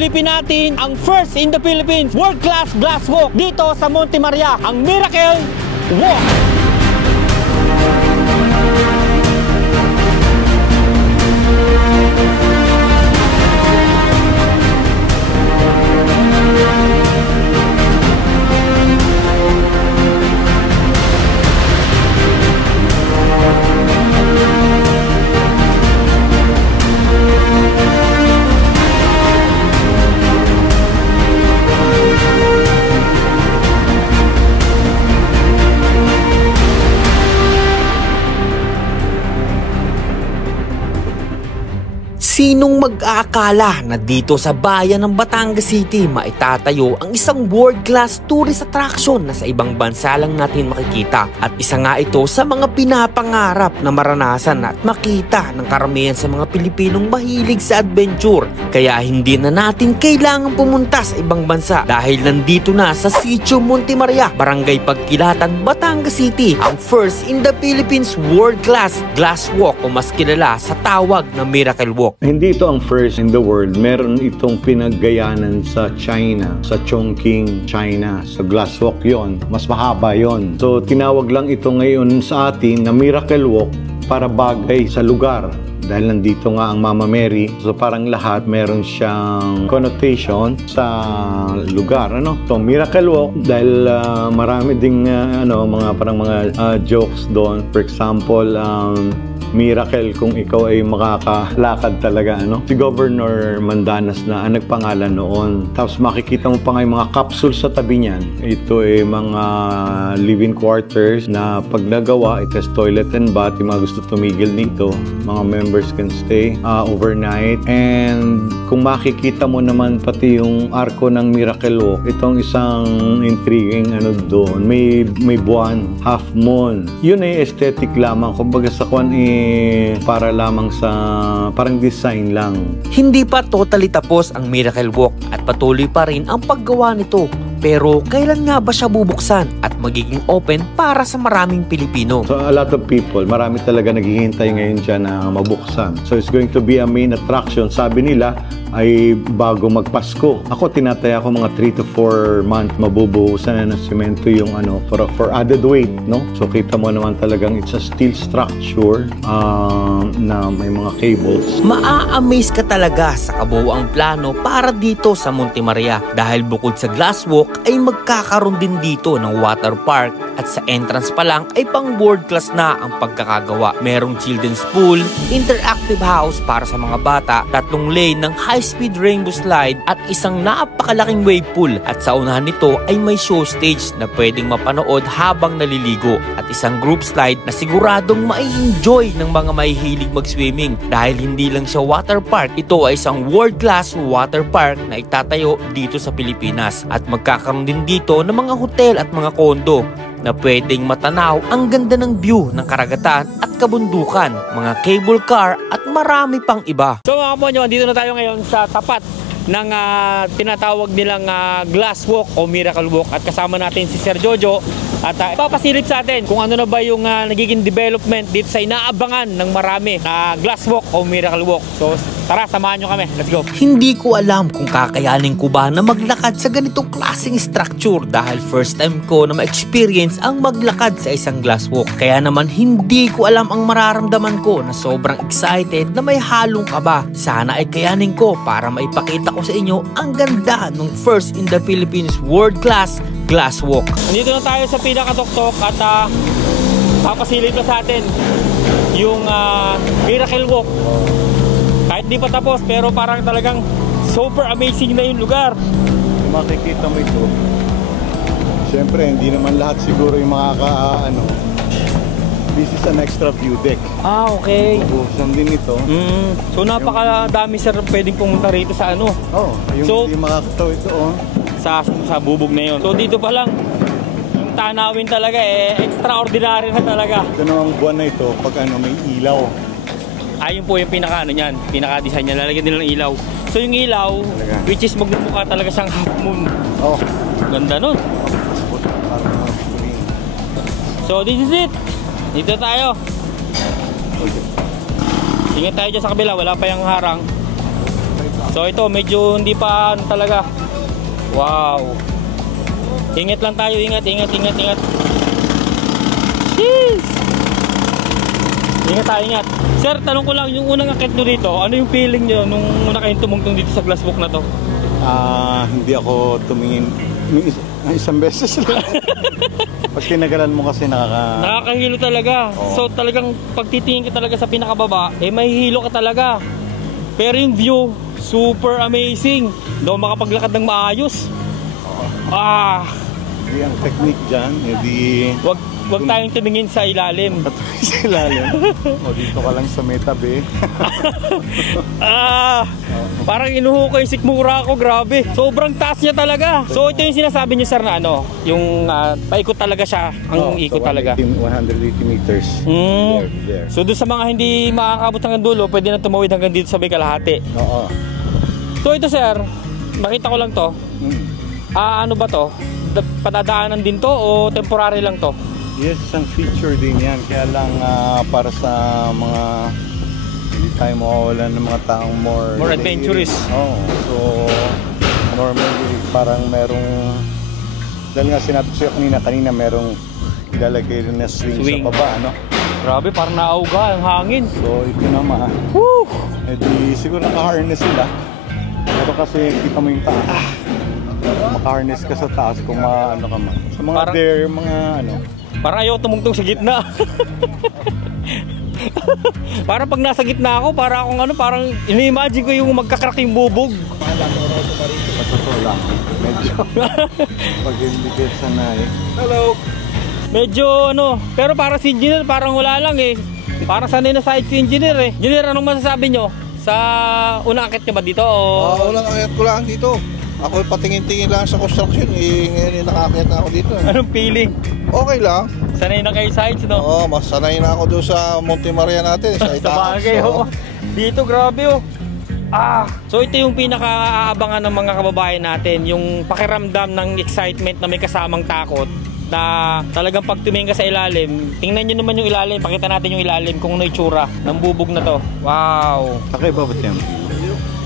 Silipin natin ang first in the Philippines world-class glass walk dito sa Monte Maria, ang Miracle Walk. Sinong mag-aakala na dito sa bayan ng Batangas City maitatayo ang isang world-class tourist attraction na sa ibang bansa lang natin makikita, at isa nga ito sa mga pinapangarap na maranasan at makita ng karamihan sa mga Pilipinong mahilig sa adventure. Kaya hindi na natin kailangan pumunta sa ibang bansa dahil nandito na sa Sitio Monte Maria, Barangay Pagkilatan, Batangas City, ang first in the Philippines world-class glass walk o mas kilala sa tawag na Miracle Walk. Hindi ito ang first in the world. Meron itong pinaggayanan sa China, sa Chongqing, China. Sa glass walk yon, mas mahaba yon. So tinawag lang ito ngayon sa atin na Miracle Walk para bagay sa lugar. Dahil nandito nga ang Mama Mary, so parang lahat meron siyang connotation sa lugar, ano? So Miracle Walk dahil marami ding mga jokes doon. For example, miracle kung ikaw ay makakalakad talaga, ano? Si Governor Mandanas na ang nagpangalan noon. Tapos makikita mo pa nga yung mga capsule sa tabi niyan. Ito ay mga living quarters na pag nagawa, it has toilet and bath. Yung mga gusto tumigil dito, mga members can stay overnight. And kung makikita mo naman pati yung arko ng Miracle Walk, itong isang intriguing doon, may buwan, half moon. Yun ay aesthetic lamang. Kumbaga sa kwan para lamang sa parang design lang. Hindi pa totally tapos ang Miracle Walk at patuloy pa rin ang paggawa nito. Pero kailan nga ba siya bubuksan at magiging open para sa maraming Pilipino? So a lot of people, marami talaga naghihintay ngayon dyan na mabuksan. So it's going to be a main attraction. Sabi nila ay bago magpasko. Ako tinataya ko mga 3 to 4 months mabubuhusan na ng semento yung for added weight, no? So kita mo naman talagang it's a steel structure na may mga cables. Maa-amaze ka talaga sa kabuuang plano para dito sa Monte Maria dahil bukod sa glass walk ay magkakaroon din dito ng water park at sa entrance pa lang ay pang world class na ang pagkakagawa. Merong children's pool, interactive house para sa mga bata, 3 lane ng high-speed rainbow slide at isang napakalaking wave pool, at sa unahan nito ay may show stage na pwedeng mapanood habang naliligo at isang group slide na siguradong mai-enjoy ng mga mahihilig mag-swimming dahil hindi lang siya water park, ito ay isang world class water park na itatayo dito sa Pilipinas at magkakaroon din dito ng mga hotel at mga kondo na pwedeng matanaw ang ganda ng view ng karagatan at kabundukan, mga cable car at marami pang iba. So mga kaponyo, dito na tayo ngayon sa tapat ng tinatawag nilang glass walk o Miracle Walk at kasama natin si Sir Jojo at papasilip sa atin kung ano na ba yung nagiging development dito sa inaabangan ng marami na glass walk o Miracle Walk. So tara, samahan nyo kami. Let's go. Hindi ko alam kung kakayanin ko ba na maglakad sa ganitong klaseng structure dahil first time ko na ma-experience ang maglakad sa isang glass walk. Kaya naman hindi ko alam ang mararamdaman ko na sobrang excited na may halong kaba. Sana ay kayanin ko para maipakita ko sa inyo ang ganda ng first in the Philippines world class glass walk. Nandito na tayo sa pinakatuktok at papasilip na sa atin yung Miracle Walk. Kahit di pa tapos pero parang talagang super amazing na yung lugar. Makikita mo ito. Siyempre hindi naman lahat siguro yung this is an extra view deck. Ah, okay. Bubuhusan din ito. So napakadami sir pwedeng pumunta rito sa yung hindi makakataw ito sa bubog na yun. So dito pa lang yung tanawin talaga extraordinary na talaga. Ito namang buwan na ito pag may ilaw. Ayun po yung pinaka-design niya, lalagyan nila ng ilaw. So yung ilaw, which is magmumukha talaga siyang half moon. Oh. Ganda nun. So this is it. Dito tayo. Ingat tayo dyan sa kabila, wala pa yung harang. So ito, medyo hindi pa ano talaga. Wow. Ingat lang tayo, ingat. Jeez. Ingat tayo, ingat. Sir, tanong ko lang, yung unang akit nyo dito, ano yung feeling nyo nung una kayong tumungtong dito sa glasswalk na to? Hindi ako tumingin isang beses lang. Pag tinagalan mo kasi Nakakahilo talaga. Oo. So talagang pagtitingin ka talaga sa pinakababa, mahihilo ka talaga. Pero yung view, super amazing. Hindi ako makapaglakad ng maayos. Hindi ang technique dyan, Wag tayong tumingin sa ilalim. sa ilalim. O dito ka lang sa may tabi. Parang inuhukay sikmura ako, grabe. Sobrang taas niya talaga. So ito yung sinasabi niyo, sir, na ano, yung paikot talaga siya, ang ikot talaga. 180 meters. There. So doon sa mga hindi makakabot hanggang dulo, pwede na tumawid hanggang dito sa may kalahati. Oo. So ito, sir, nakita ko lang to. Ano ba to? Padadaanan din to o temporary lang to? Yes, isang feature din yan. Kaya lang para sa mga hindi tayo mawawala ng mga taong more adventurous. So normally parang merong, dahil nga sinabi ko sa'yo kanina merong ilalagay rin na swing sa baba, ano? Grabe, parang naauga ang hangin. So ito naman, siguro naka-harness sila. Pero kasi kita mo yung taas. Maka-harness ka sa taas kung maano ka man. Sa mga Parang- dare, mga ano. Parang ayaw tumungtong sa gitna. Parang pag nasa gitna ako, parang ini-imagine ko yung magkakrak yung bubog. Matotoo lang. Medyo pag hindi ka sanay. Hello! Medyo pero para si engineer, parang wala lang eh. Parang sanay na side si engineer eh. Engineer, anong masasabi nyo? Sa unang akit nyo ba dito? Unang akit ko lang dito. Ako patingin-tingin lang sa construction. Ngayon nakakit na ako dito. Anong feeling? Okay lang. Sanay na kayo sides, no? Oo, mas sanay na ako doon sa Monte Maria natin. Sa Sa itaas. bagay, Dito, grabe, So ito yung pinaka-aabangan ng mga kababayan natin, yung pakiramdam ng excitement na may kasamang takot, na talagang pag tumingin ka sa ilalim, tingnan nyo naman yung ilalim, pakita natin yung ilalim kung ano itsura ng bubog na to. Wow! Kakaiba ba yan?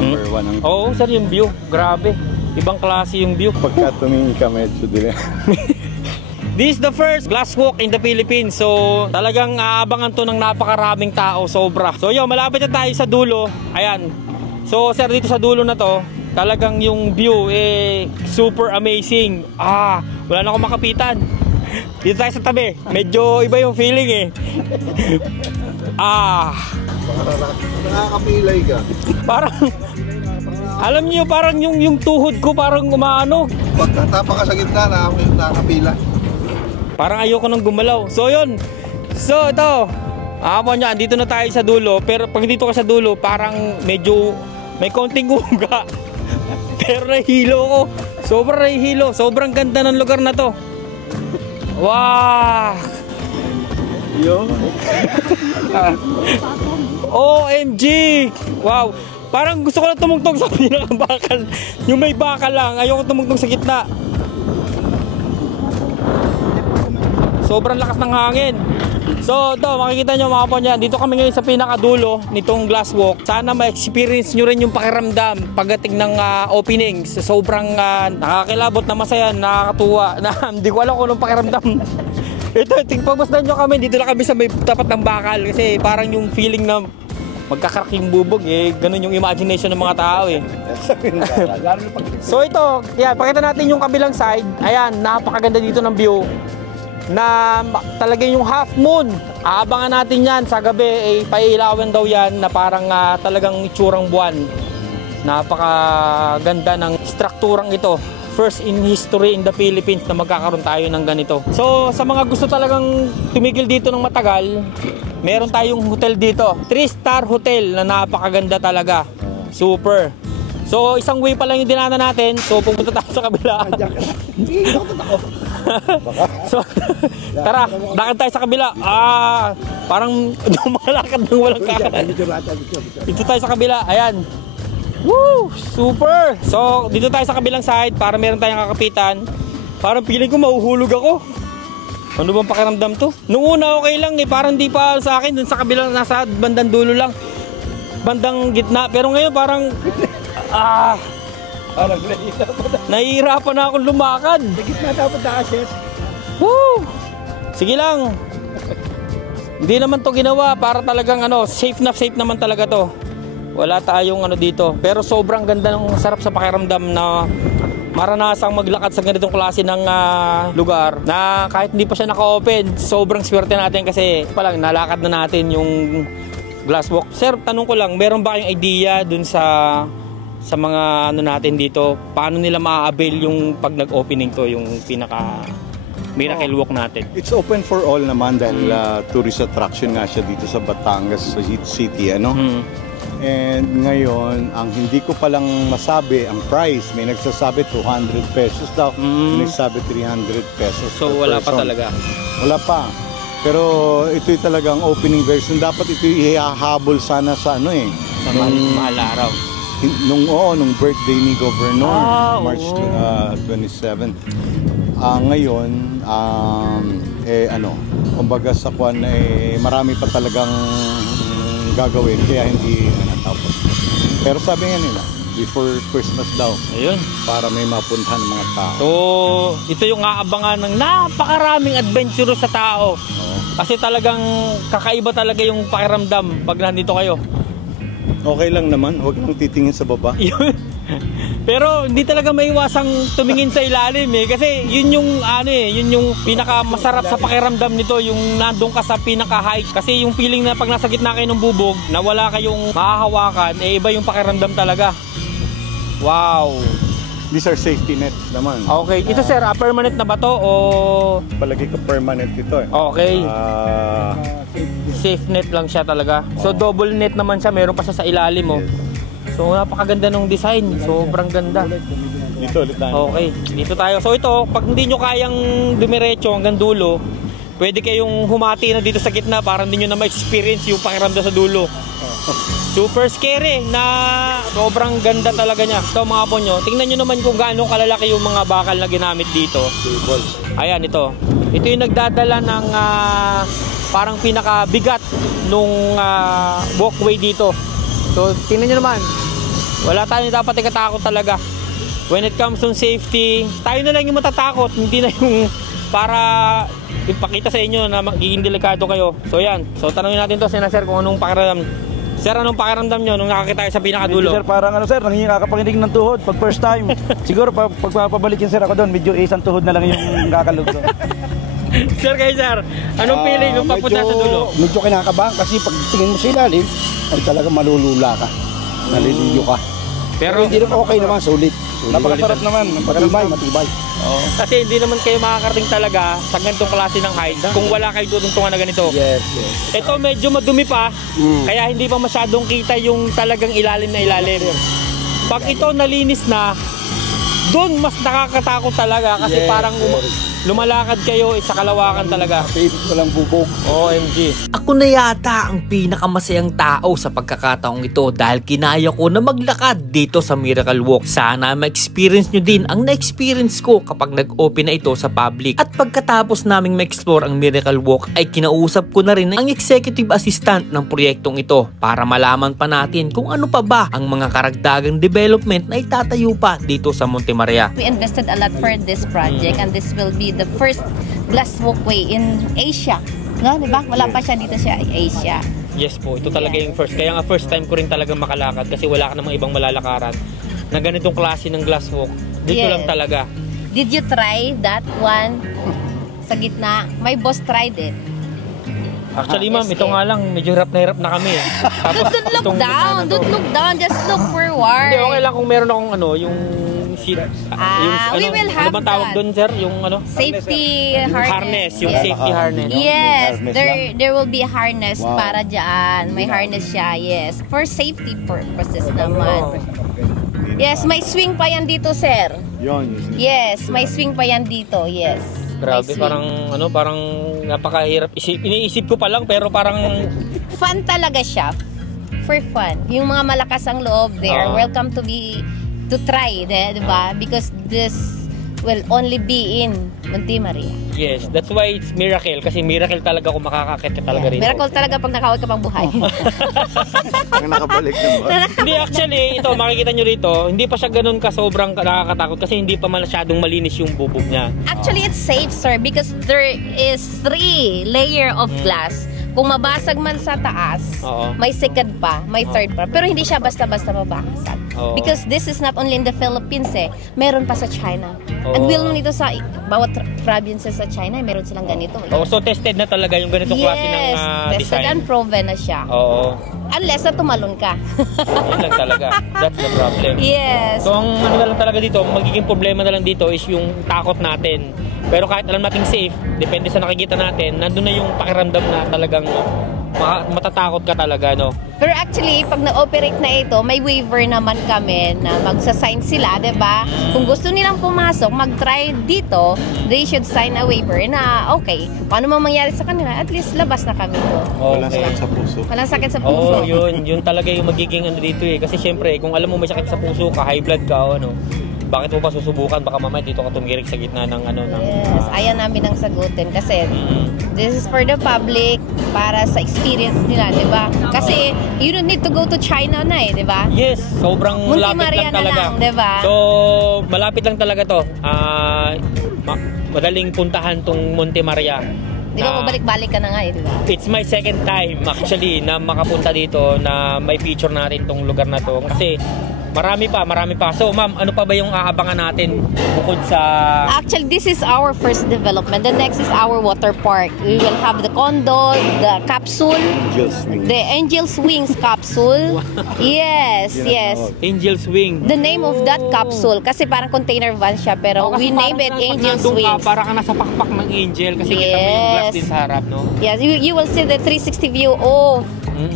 Number one ang... Oo, sir, yung view, grabe. Ibang klase yung view. Pagka tumingin ka medyo dili. This is the first glass walk in the Philippines. So talagang aabangan to ng napakaraming tao, sobra. So yun, malapit na tayo sa dulo. Ayan. So sir, dito sa dulo na to, talagang yung view super amazing. Wala na akong makapitan. Dito tayo sa tabi. Medyo iba yung feeling eh. Nakakapilay ka. Parang alam niyo, parang yung tuhod ko parang umaano. Pagkatapa ka sa gitna, nakakapila. Parang ayoko nang gumalaw. So yun. So ito. Niya, dito na tayo sa dulo. Pero pag dito ka sa dulo, parang medyo may konting uga. Pero nahihilo ko. Sobrang nahihilo. Sobrang ganda ng lugar na to. Wow! OMG! Wow! Parang gusto ko na tumungtong sa pinakabakal. Yung may bakal lang. Ayoko tumungtong sa gitna. Sobrang lakas ng hangin. So ito, makikita nyo mga kapatid, dito kami ngayon sa pinakadulo nitong glass walk. Sana ma-experience nyo rin yung pakiramdam pagdating ng opening. Sobrang nakakilabot na masaya, nakakatuwa. Hindi ko alam kung anong pakiramdam. Ito, pagmasdan nyo kami, dito na kami sa may tapat ng bakal. Kasi parang yung feeling na magkakrak yung bubog ganun yung imagination ng mga tao So ito, pakita natin yung kabilang side. Ayan, napakaganda dito ng view. Na talaga yung half moon. Aabangan natin yan sa gabi, pailawan daw yan na parang talagang itsurang buwan. Napakaganda ng strukturang ito. First in history in the Philippines na magkakaroon tayo ng ganito. So sa mga gusto talagang tumigil dito ng matagal, meron tayong hotel dito, 3-star hotel na napakaganda talaga. Super. So isang way pa lang yung dinaanan natin. So pupunta tayo sa kabila. So tara, lakad tayo sa kabila. Parang dumalakad ng walang kakanan. Dito tayo sa kabila. Ayan. Woo! Super! So dito tayo sa kabilang side para meron tayong kakapitan. Parang feeling ko mahuhulog ako. Ano bang pakiramdam to? Nung una okay lang parang di pa sa akin. Dun sa kabilang, nasa bandang dulo lang, bandang gitna. Pero ngayon parang Parang nahihirapan na. Nahihirapan na akong lumakad. Sa gitna dapat na-assess. Woo! Sige lang. Hindi naman to ginawa para talagang safe naman talaga to. Wala tayong dito. Pero sobrang ganda ng sarap sa pakiramdam na maranasang maglakad sa ganitong klase ng lugar na kahit hindi pa siya naka-open, sobrang swerte natin kasi palang nalakad na natin yung glass walk. Sir, tanong ko lang, meron ba kayong idea dun sa mga natin dito? Paano nila ma-avail yung pag nag-opening to, yung pinaka Miracle Walk natin? It's open for all naman dahil tourist attraction nga siya dito sa Batangas City, And ngayon, ang hindi ko palang masabi, ang price, may nagsasabi 200 pesos daw, may nagsasabi 300 pesos. So wala pa talaga? Wala pa. Pero ito'y talagang opening version. Dapat ito ihahabol sana sa Sa mahal araw. Nung birthday ni Governor, March 27. Ngayon, kumbaga sa kwan marami pa talagang gagawin kaya hindi natapos. Pero sabi nga nila, before Christmas daw. Ayun. Para may mapuntahan ng mga tao. So, ito yung aabangan ng napakaraming adventure sa tao. Kasi talagang kakaiba talaga yung pakiramdam pag nandito kayo. Okay lang naman, huwag lang titingin sa baba. Pero hindi talaga maiwasang tumingin sa ilalim kasi yun yung yun yung pinaka masarap sa pakiramdam nito, yung nandun ka sa pinaka height. Kasi yung feeling na pag nasa gitna kayo ng bubog na wala kayong mahahawakan, iba yung pakiramdam talaga. Wow. These are safety nets naman. Okay, ito sir, permanent na ba to o palagi ko permanent ito Okay. Safe net lang siya talaga. So double net naman siya, meron pa siya sa ilalim So napakaganda ng design, sobrang ganda. Dito ulit tayo. Okay, dito tayo. So ito, pag hindi nyo kayang dumiretso hanggang dulo, pwede kayong humati na dito sa gitna para hindi nyo na ma-experience yung pakiramdam sa dulo. Super scary na sobrang ganda talaga niya. So mga po nyo, tingnan nyo naman kung gaano kalalaki yung mga bakal na ginamit dito. Ayan, ito. Ito yung nagdadala ng parang pinakabigat nung walkway dito. So tingnan nyo naman, wala tayong dapat ikatakot talaga. When it comes to safety, tayo na lang yung matatakot, hindi na yung para ipakita sa inyo na magiging delikado kayo. So yan, so tanongin natin to sir kung anong pakiramdam. Sir, anong pakiramdam nyo nung nakakita kayo sa pinakadulo? Sir, parang sir, nakakapanginig ng tuhod pag first time. Siguro pag papabalikin sir ako doon, medyo isang tuhod na lang yung kakalog doon. Sir, kayo sir, anong feeling nung papunta sa dulo? Medyo kinakabahan kasi pag tingin mo sa ilalim, ay talaga malulula ka. Naliliyo ka. Pero hindi naman okay naman, sulit. Napakasarap naman. Matibay. Kasi hindi naman kayo makakarating talaga sa ganitong klase ng height kung wala kayo tutungtungan na ganito. Yes. Ito medyo madumi pa, kaya hindi pa masyadong kita yung talagang ilalim na ilalim. Pag ito nalinis na, doon mas nakakatakot talaga kasi parang lumalakad kayo sa kalawakan talaga. Walang bubog. OMG. Ako na yata ang pinakamasayang tao sa pagkakataong ito dahil kinaya ko na maglakad dito sa Miracle Walk. Sana ma-experience nyo din ang na-experience ko kapag nag-open na ito sa public. At pagkatapos naming ma-explore ang Miracle Walk ay kinausap ko na rin ang executive assistant ng proyektong ito para malaman pa natin kung ano pa ba ang mga karagdagang development na itatayo pa dito sa Montemaria. We invested a lot for this project and this will be the first glass walkway in Asia. No, di ba? Wala pa siya dito sa Asia. Yes po, ito talaga yung first. Kaya nga first time ko rin talaga makalakad kasi wala ka namang ibang malalakaran na ganitong klase ng glass walk. Dito lang talaga. Did you try that one sa gitna? My boss tried it. Actually ma'am, ito nga lang, medyo hirap na kami. Tapos, Don't look down. Don't look down. Just look forward. Hindi, okay lang kung meron akong yung seat. We will have ano bang tawag that. doon sir? Yung Safety harness. Yung safety harness. Yes, there will be a harness para dyan. May harness siya, yes. For safety purposes naman. Yes, may swing pa yan dito, sir. Yes, may swing pa yan dito, yes. Grabe, parang napakahirap. Iniisip ko pa lang pero parang fun talaga siya. For fun. Yung mga malakas ang loob there, welcome to try, di ba? Because this will only be in Monte Maria. Yes, that's why it's miracle. Kasi miracle talaga kung makakakit ka talaga rito. Miracle talaga pag nakawag ka pang buhay. Ang nakabalik naman. Hindi, actually, ito, makikita nyo rito, hindi pa siya ganun ka sobrang nakakatakot kasi hindi pa masyadong malinis yung bubog niya. Actually, it's safe, sir, because there is 3 layer of glass. Kung mabasag man sa taas, Oo. may second pa, may third pa. Pero hindi siya basta-basta mabasag. Oo. Because this is not only in the Philippines meron pa sa China. Oo. And well known ito sa bawat provinces sa China, meron silang ganito. Oh, so tested na talaga yung ganitong klase ng Yes, tested and design. proven na siya. Oo. Unless na tumalon ka. Yun lang talaga. That's the problem. Yes. So ang ano na lang talaga dito, magiging problema na lang dito is yung takot natin. Pero kahit alam nating safe, depende sa nakikita natin, nandun na yung pakiramdam na talagang matatakot ka talaga, no? Pero actually, pag na-operate na ito, may waiver naman kami na magsasign sila, 'di ba? Kung gusto nilang pumasok, mag-try dito, they should sign a waiver na okay, paano man mangyari sa kanila, at least labas na kami to. Walang sakit sa puso. Walang sakit sa Oo, puso. yun talaga yung magiging ano dito eh. Kasi syempre, kung alam mo may sakit sa puso ka, high blood ka o ano, bakit mo pa susubukan? Baka mamaya dito ka tumirik sa gitna ng ano. Yes, ayaw namin ang sagutin kasi this is for the public, para sa experience nila, di ba? Kasi you don't need to go to China na di ba? Yes, sobrang Monte lapit Maria lang na talaga. lang, di ba? So, malapit lang talaga to. Madaling puntahan tong Monte Maria. Di ba, mabalik-balik ka na nga di ba? It's my second time actually na makapunta dito na may feature natin tong lugar na to. Kasi marami pa. So ma'am, ano pa ba yung aabangan natin bukod sa... Actually, this is our first development. The next is our water park. We will have the condo, the capsule, the Angel's Wings capsule. Yes. Angel's Wing. The name of that capsule, kasi parang container van siya, pero we name it Angel's Wings. Para ka nasa pakpak ng angel kasi kita mo yung glass din sa harap, no? Yes, you will see the 360 view of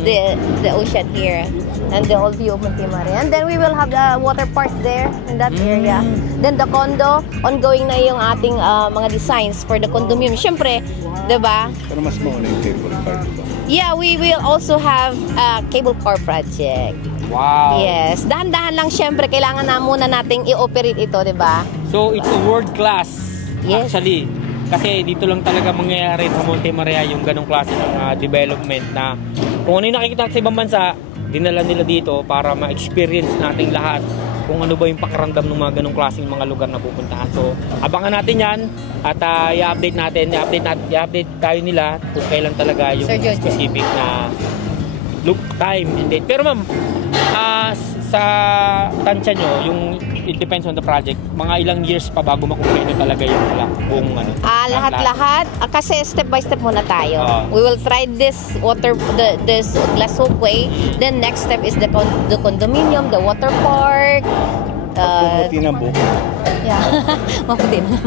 the ocean here and the old view of Monte Maria. And then we will have the water park there in that area. Then the condo, ongoing na yung ating mga designs for the condominium. Siyempre, 'di ba? Pero mas mauna yung cable car, diba? Yeah, we will also have a cable car project. Wow. Yes, dahan-dahan lang siyempre, kailangan na muna nating i-operate ito, 'di ba? So it's a world class. Yes. Actually, kasi dito lang talaga mangyayari sa Monte Maria yung ganong klase ng development na kung ano yung nakikita sa ibang bansa, dinala nila dito para ma-experience nating lahat kung ano ba yung pakiramdam ng mga ganong klaseng mga lugar na pupuntahan. So, abangan natin yan at i-update tayo nila kung kailan talaga yung Sir Jojo. specific na look, time and date. Pero ma'am, sa tansya nyo, yung it depends on the project, mga ilang years pa bago makumpleto talaga yung buong ano? Lahat-lahat, kasi step by step muna tayo. Oo. We will try this this glass walkway. Then next step is the condominium, the water park. Pumuti na buko. Yeah, maputi na.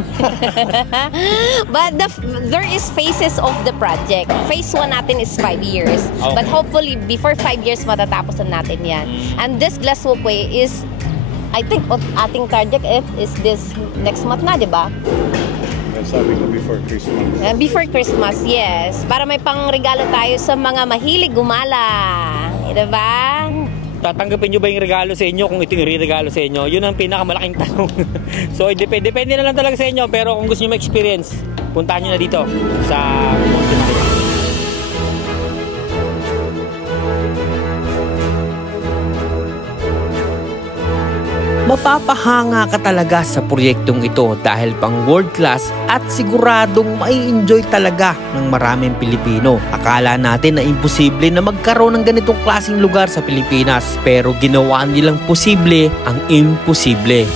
But there is phases of the project. Phase 1 natin is 5 years. Okay. But hopefully, before 5 years, matatapos na natin yan. And this glass walkway is, I think, ating target is this next month na, di ba? Sabi ko before Christmas. Before Christmas, yes. Para may pangregalo tayo sa mga mahilig gumala. Di ba? Tatanggapin nyo ba yung regalo sa inyo kung ito yung regalo sa inyo? Yun ang pinakamalaking tanong. So, depende na lang talaga sa inyo. Pero kung gusto nyo ma-experience, puntahan nyo na dito sa Monte Maria. Mapapahanga ka talaga sa proyektong ito dahil pang world class at siguradong mai-enjoy talaga ng maraming Pilipino. Akala natin na imposible na magkaroon ng ganitong klaseng lugar sa Pilipinas, pero ginawa nilang posible ang imposible.